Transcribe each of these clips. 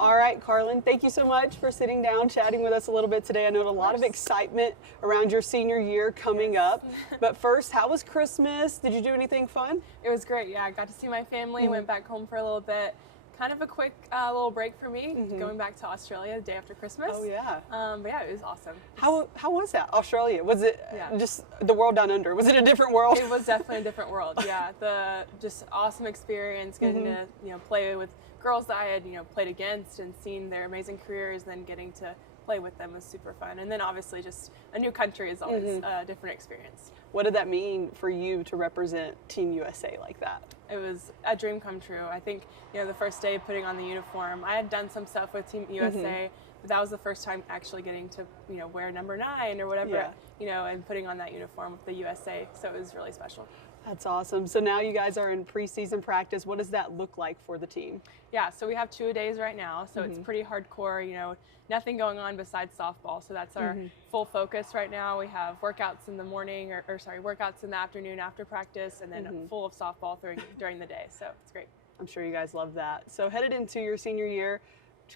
All right, Karlyn, thank you so much for sitting down, chatting with us a little bit today. I know a lot of excitement around your senior year coming up. But first, how was Christmas? Did you do anything fun? It was great, yeah. I got to see my family, went back home for a little bit. Kind of a quick little break for me, going back to Australia the day after Christmas. Oh, yeah. But yeah, it was awesome. How was that, Australia? Was it Yeah. just the world down under? Was it a different world? It was definitely a different world, yeah. The just awesome experience, getting to play with girls that I had played against and seen their amazing careers, and then getting to play with them was super fun. And then obviously just a new country is always a different experience. What did that mean for you to represent Team USA like that? It was a dream come true. I think the first day putting on the uniform, I had done some stuff with Team USA, but that was the first time actually getting to wear number 9 or whatever, and putting on that uniform with the USA. So it was really special. That's awesome. So now you guys are in preseason practice. What does that look like for the team? Yeah, so we have 2-a-days right now, so it's pretty hardcore, nothing going on besides softball. So that's our full focus right now. We have workouts in the morning, workouts in the afternoon after practice, and then full of softball during the day. So it's great. I'm sure you guys love that. So headed into your senior year,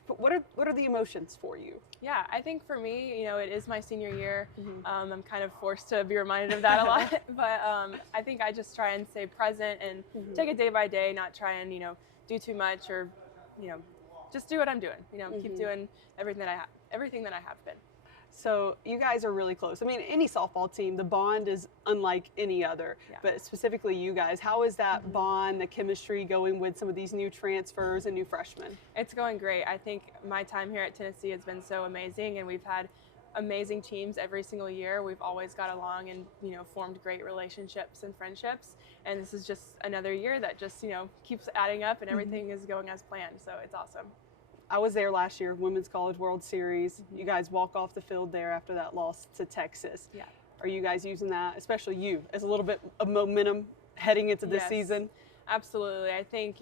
what are the emotions for you? Yeah, I think for me, it is my senior year. I'm kind of forced to be reminded of that a lot, but I think I just try and stay present and take it day by day, not try and do too much, or just do what I'm doing. Keep doing everything that I have been. So you guys are really close. I mean, any softball team, the bond is unlike any other, but specifically you guys, how is that bond, the chemistry going with some of these new transfers and new freshmen? It's going great. I think my time here at Tennessee has been so amazing, and we've had amazing teams every single year. We've always got along and formed great relationships and friendships, and this is just another year that just keeps adding up, and everything is going as planned. So it's awesome. I was there last year, Women's College World Series. You guys walk off the field there after that loss to Texas. Yeah. Are you guys using that, especially you, as a little bit of momentum heading into this season? Absolutely. I think,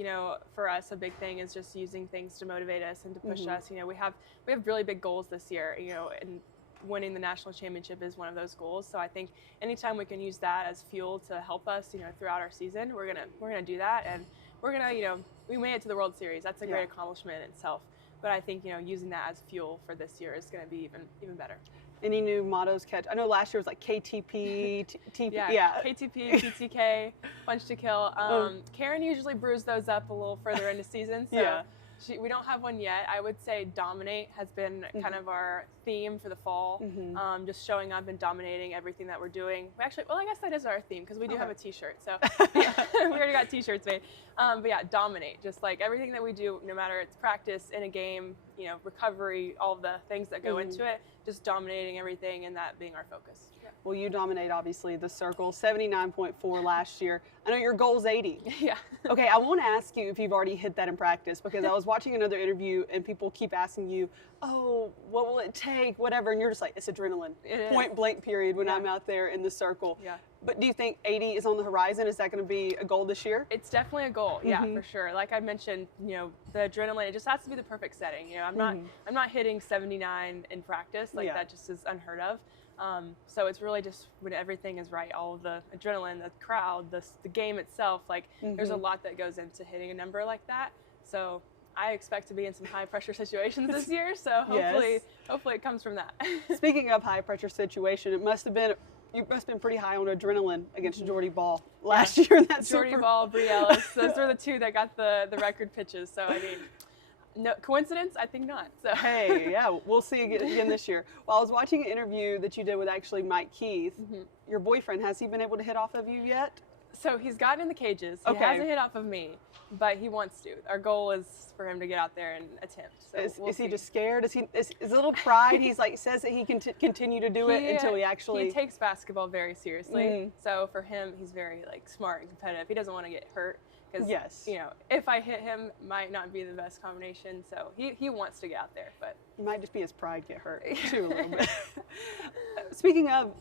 for us, a big thing is just using things to motivate us and to push us. We have really big goals this year, and winning the national championship is one of those goals. So I think anytime we can use that as fuel to help us, throughout our season, we're gonna do that, and we're gonna, we made it to the World Series. That's a great accomplishment in itself. But I think using that as fuel for this year is going to be even better. Any new mottos catch? I know last year was like KTP, KTP, PTK, Punch to Kill. Karen usually brews those up a little further into season, so we don't have one yet. I would say dominate has been kind of our theme for the fall. Just showing up and dominating everything that we're doing. I guess that is our theme, because we do have a t-shirt. So we already got t-shirts made. But yeah, dominate. Just like everything that we do, no matter it's practice, in a game, recovery, all of the things that go into it, just dominating everything and that being our focus. Yeah. Well, you dominate, obviously, the circle, 79.4 last year. I know your goal's 80. Yeah. Okay, I won't ask you if you've already hit that in practice, because I was watching another interview and people keep asking you, oh, what will it take, whatever, and you're just like, it's adrenaline. Point blank period when I'm out there in the circle. Yeah. But do you think 80 is on the horizon? Is that going to be a goal this year? It's definitely a goal, yeah, for sure. Like I mentioned, the adrenaline, it just has to be the perfect setting. I'm not hitting 79 in practice, that just is unheard of. So it's really just when everything is right, all of the adrenaline, the crowd, the game itself, there's a lot that goes into hitting a number like that. So I expect to be in some high pressure situations this year, so hopefully it comes from that. Speaking of high pressure situation, you must have been pretty high on adrenaline against Jordy Ball last year in that Jordy Ball, Bree Ellis, those were the two that got the record pitches. So I mean, no coincidence? I think not. So hey, yeah, we'll see again this year. Well, I was watching an interview that you did with actually Mike Keith. Your boyfriend, has he been able to hit off of you yet? So he's gotten in the cages. He hasn't hit off of me, but he wants to. Our goal is for him to get out there and attempt. So is he just scared? Is a little pride? He's says that he can continue to do it until he actually. He takes basketball very seriously. So for him, he's very smart and competitive. He doesn't want to get hurt, because if I hit him, might not be the best combination. So he wants to get out there, but it might just be his pride get hurt too a little bit. Speaking of.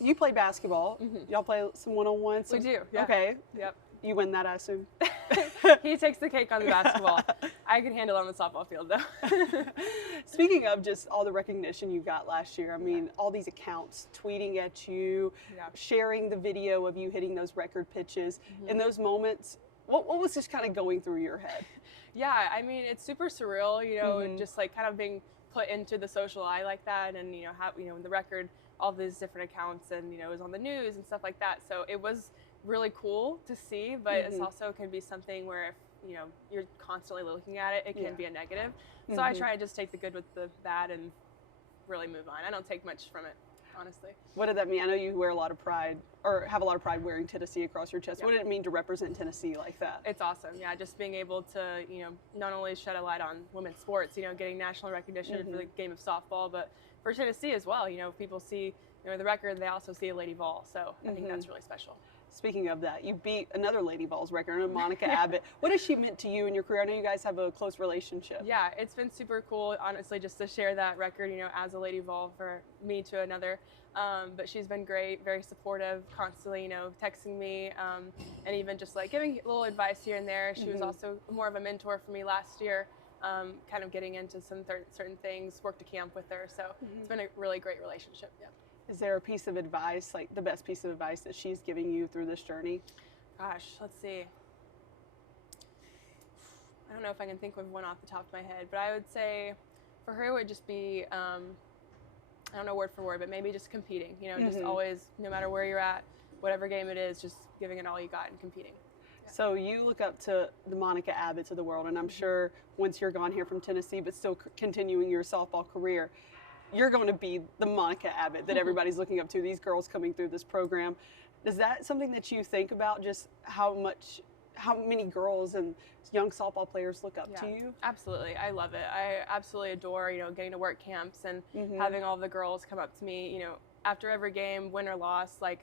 You play basketball. Y'all play some one-on-ones? We do. Yeah. Okay. Yep. You win that, I assume? He takes the cake on the basketball. I can handle it on the softball field, though. Speaking of just all the recognition you got last year, I mean, all these accounts tweeting at you, sharing the video of you hitting those record pitches. In those moments, what was just kind of going through your head? Yeah, I mean, it's super surreal, you know, just like kind of being put into the social eye like that, and you know, how, you know, the record, all these different accounts, and you know, it was on the news and stuff like that. So it was really cool to see, but it's also can be something where if you know you're constantly looking at it, it can be a negative. So I try to just take the good with the bad and really move on. I don't take much from it, honestly. What did that mean? I know you wear a lot of pride, or have a lot of pride wearing Tennessee across your chest. Yeah. What did it mean to represent Tennessee like that? It's awesome. Yeah, just being able to, you know, not only shed a light on women's sports, you know, getting national recognition for the game of softball, but for Tennessee as well. You know, people see, you know, the record, they also see a Lady Vol. So I think that's really special. Speaking of that, you beat another Lady Vols record, Monica Abbott. What has she meant to you in your career? I know you guys have a close relationship. Yeah, it's been super cool, honestly, just to share that record, you know, as a Lady Vol for me to another. But she's been great, very supportive, constantly, you know, texting me, and even just like giving a little advice here and there. She was also more of a mentor for me last year, kind of getting into some certain things, worked a camp with her. So it's been a really great relationship. Yeah. Is there a piece of advice, like the best piece of advice that she's giving you through this journey? Gosh, let's see. I don't know if I can think of one off the top of my head, but I would say for her it would just be, I don't know word for word, but maybe just competing, you know, just always, no matter where you're at, whatever game it is, just giving it all you got and competing. Yeah. So you look up to the Monica Abbotts of the world, and I'm sure once you're gone here from Tennessee, but still continuing your softball career, you're going to be the Monica Abbott that everybody's looking up to, these girls coming through this program. Is that something that you think about, just how many girls and young softball players look up to you? Absolutely. I love it. I absolutely adore, you know, getting to work camps and having all the girls come up to me, you know, after every game, win or loss, like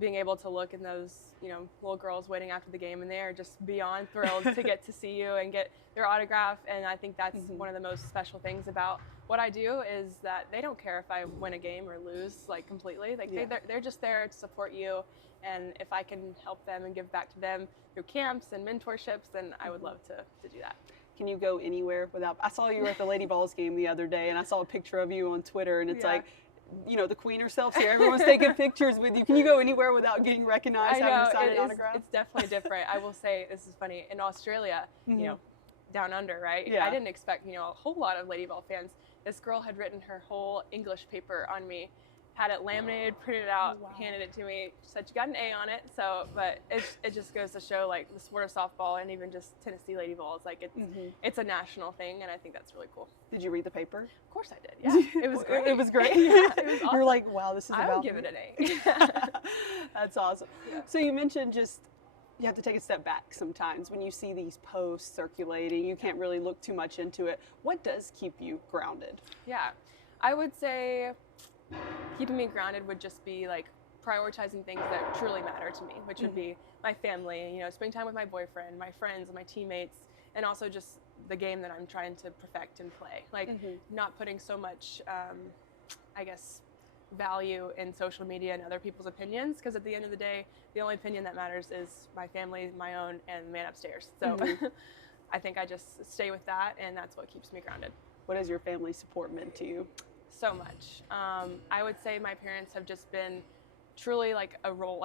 being able to look in those, you know, little girls waiting after the game, and they are just beyond thrilled to get to see you and get their autograph. And I think that's one of the most special things about what I do, is that they don't care if I win a game or lose, like completely. Like they're just there to support you, and if I can help them and give back to them through camps and mentorships, then I would love to do that. Can you go anywhere without? I saw you were at the Lady Vols game the other day, and I saw a picture of you on Twitter, and it's like, you know, the queen herself's here. Everyone's taking pictures with you. Can you go anywhere without getting recognized, having to sign an autograph? It's definitely different. I will say, this is funny, in Australia, you know, down under, right? Yeah. I didn't expect, you know, a whole lot of Lady Vol fans. This girl had written her whole English paper on me, had it laminated, printed out, handed it to me, said you got an A on it. So, but it just goes to show, like, the sport of softball and even just Tennessee Lady Vols, like it's a national thing, and I think that's really cool. Did you read the paper? Of course I did. Yeah, it was great. It was great. Yeah, it was awesome. You're like, wow, this is about I would give it an A. That's awesome. Yeah. So you mentioned just you have to take a step back sometimes when you see these posts circulating. You can't really look too much into it. What does keep you grounded? Yeah, I would say keeping me grounded would just be like prioritizing things that truly matter to me, which would be my family, you know, spending time with my boyfriend, my friends, and my teammates, and also just the game that I'm trying to perfect and play. Like not putting so much, I guess, value in social media and other people's opinions, because at the end of the day, the only opinion that matters is my family, my own, and the man upstairs. So I think I just stay with that, and that's what keeps me grounded. What has your family support meant to you? So much. I would say my parents have just been truly like a role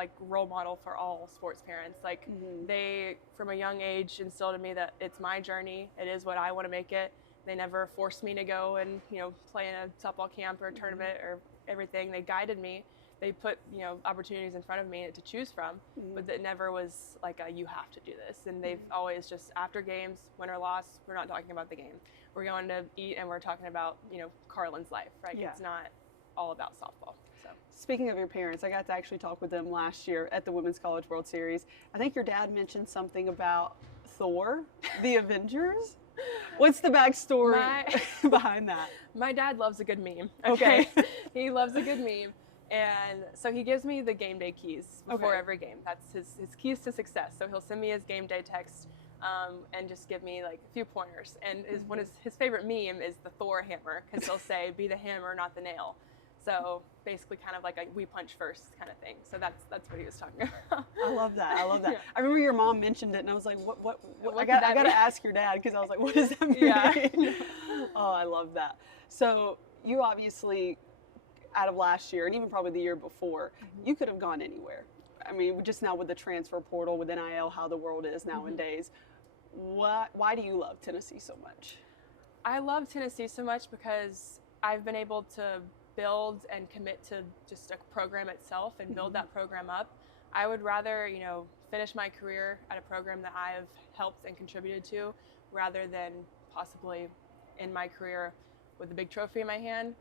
model for all sports parents. Like they, from a young age, instilled in me that it's my journey. It is what I want to make it. They never forced me to go and, you know, play in a softball camp or a tournament or everything. They guided me. They put, you know, opportunities in front of me to choose from, but it never was like a, you have to do this. And they've always just, after games, win or loss, we're not talking about the game. We're going to eat and we're talking about, you know, Karlyn's life, right? Yeah. It's not all about softball. So. Speaking of your parents, I got to actually talk with them last year at the Women's College World Series. I think your dad mentioned something about Thor, the Avengers. What's the backstory behind that? My dad loves a good meme. Okay. He loves a good meme. And so he gives me the game day keys before every game. That's his keys to success. So he'll send me his game day text and just give me like a few pointers. And his favorite meme is the Thor hammer, because he'll say, be the hammer, not the nail. So basically kind of like a we punch first kind of thing. So that's what he was talking about. I love that. I love that. Yeah. I remember your mom mentioned it and I was like, what I got to ask your dad, because I was like, what does that mean? Yeah. Oh, I love that. So you obviously, out of last year and even probably the year before, you could have gone anywhere. I mean, just now with the transfer portal, with NIL, how the world is nowadays. why do you love Tennessee so much? I love Tennessee so much because I've been able to build and commit to just a program itself and build that program up. I would rather, finish my career at a program that I have helped and contributed to rather than possibly in my career with a big trophy in my hand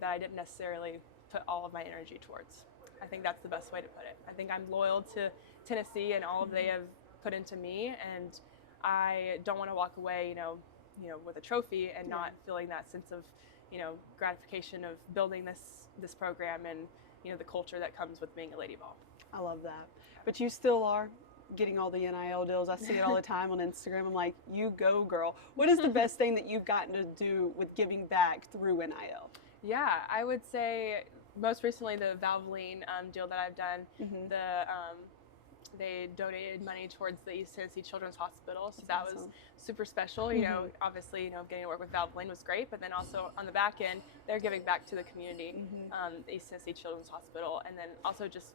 that I didn't necessarily put all of my energy towards. I think that's the best way to put it. I think I'm loyal to Tennessee and all they have put into me, and I don't want to walk away, with a trophy and not feeling that sense of, gratification of building this program and, the culture that comes with being a Lady Vol. I love that. But you still are getting all the NIL deals. I see it all the time on Instagram. I'm like, you go, girl. What is the best thing that you've gotten to do with giving back through NIL? Yeah, I would say most recently the Valvoline deal that I've done, they donated money towards the East Tennessee Children's Hospital, so that was super special. Obviously, getting to work with Valvoline was great, but then also on the back end, they're giving back to the community, the East Tennessee Children's Hospital, and then also just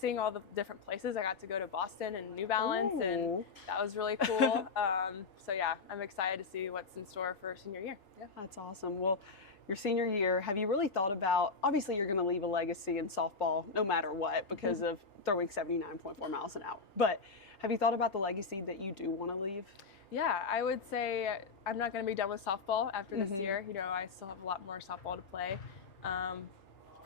seeing all the different places. I got to go to Boston and New Balance, and that was really cool. So yeah, I'm excited to see what's in store for senior year. Yeah, that's awesome. Well, your senior year, have you really thought about, obviously you're going to leave a legacy in softball no matter what because of throwing 79.4 miles an hour, but have you thought about the legacy that you do want to leave? Yeah, I would say I'm not going to be done with softball after this year. I still have a lot more softball to play.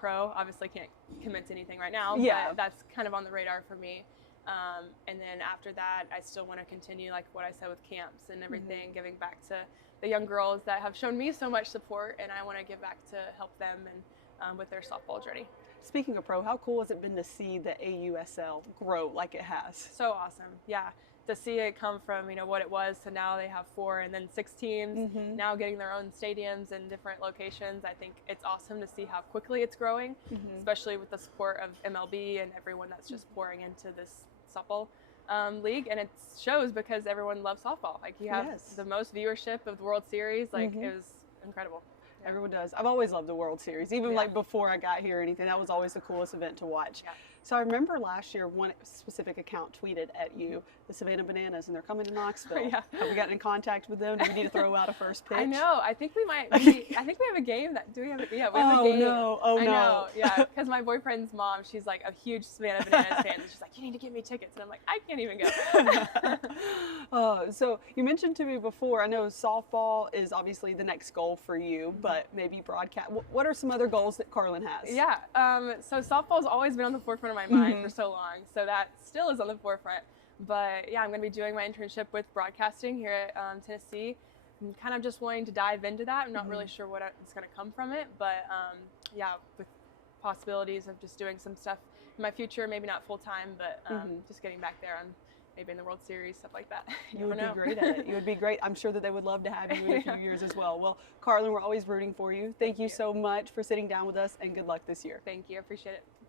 Pro, obviously can't commit to anything right now, but that's kind of on the radar for me. And then after that, I still want to continue, like what I said with camps and everything, giving back to the young girls that have shown me so much support, and I want to give back to help them and with their softball journey. Speaking of pro, how cool has it been to see the AUSL grow like it has? So awesome, yeah. To see it come from what it was to now they have 4 and then 6 teams, now getting their own stadiums in different locations. I think it's awesome to see how quickly it's growing, especially with the support of MLB and everyone that's just pouring into this softball league, and it shows because everyone loves softball. Like you have the most viewership of the World Series. Like it was incredible. Yeah. Everyone does. I've always loved the World Series, even like before I got here or anything. That was always the coolest event to watch. Yeah. So I remember last year one specific account tweeted at you, the Savannah Bananas, and they're coming to Knoxville. Have we gotten in contact with them? Do we need to throw out a first pitch? I know. I think we might. I think we have a game. Do we have a? Yeah, we have a game. No. Oh no! I know. Yeah, because my boyfriend's mom, she's like a huge Savannah Bananas fan, and she's like, "You need to get me tickets," and I'm like, "I can't even go." So you mentioned to me before. I know softball is obviously the next goal for you, but maybe broadcast. What are some other goals that Karlyn has? Yeah. So softball's always been on the forefront of my mind for so long, so that still is on the forefront. But yeah, I'm going to be doing my internship with broadcasting here at Tennessee. I'm kind of just wanting to dive into that. I'm not really sure what is going to come from it, but yeah, with possibilities of just doing some stuff in my future, maybe not full time, but just getting back there on maybe in the World Series, stuff like that. You would be great at it. You would be great. I'm sure that they would love to have you in a few years as well. Well, Karlyn, we're always rooting for you. Thank you so much for sitting down with us, and good luck this year. Thank you. I appreciate it.